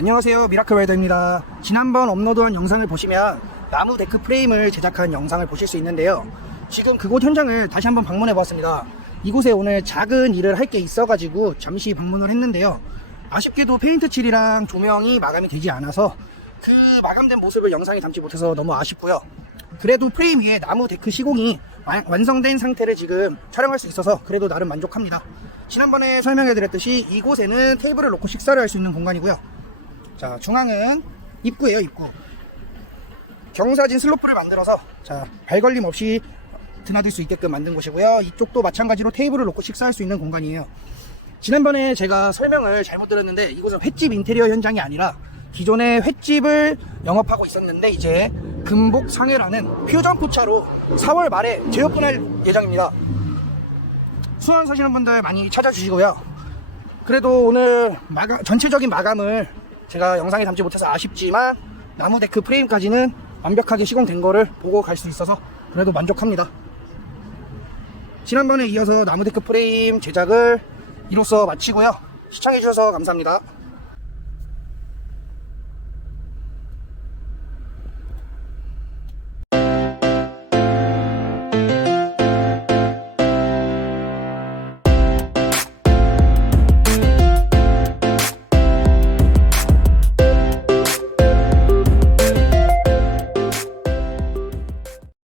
안녕하세요, 미라클 웨더입니다. 지난번 업로드한 영상을 보시면 나무 데크 프레임을 제작한 영상을 보실 수 있는데요, 지금 그곳 현장을 다시 한번 방문해 보았습니다. 이곳에 오늘 작은 일을 할 게 있어 가지고 잠시 방문을 했는데요, 아쉽게도 페인트 칠이랑 조명이 마감이 되지 않아서 그 마감된 모습을 영상에 담지 못해서 너무 아쉽고요. 그래도 프레임 위에 나무 데크 시공이 완성된 상태를 지금 촬영할 수 있어서 그래도 나름 만족합니다. 지난번에 설명해 드렸듯이 이곳에는 테이블을 놓고 식사를 할 수 있는 공간이고요. 자, 중앙은 입구예요, 입구. 경사진 슬로프를 만들어서 발 걸림 없이 드나들 수 있게끔 만든 곳이고요. 이쪽도 마찬가지로 테이블을 놓고 식사할 수 있는 공간이에요. 지난번에 제가 설명을 잘못 들었는데 이곳은 횟집 인테리어 현장이 아니라 기존의 횟집을 영업하고 있었는데 이제 금복 상해라는 퓨전 포차로 4월 말에 재오픈할 예정입니다. 수원 사시는 분들 많이 찾아주시고요. 그래도 오늘 전체적인 마감을 제가 영상에 담지 못해서 아쉽지만 나무 데크 프레임까지는 완벽하게 시공된 거를 보고 갈 수 있어서 그래도 만족합니다. 지난번에 이어서 나무 데크 프레임 제작을 이로써 마치고요. 시청해주셔서 감사합니다.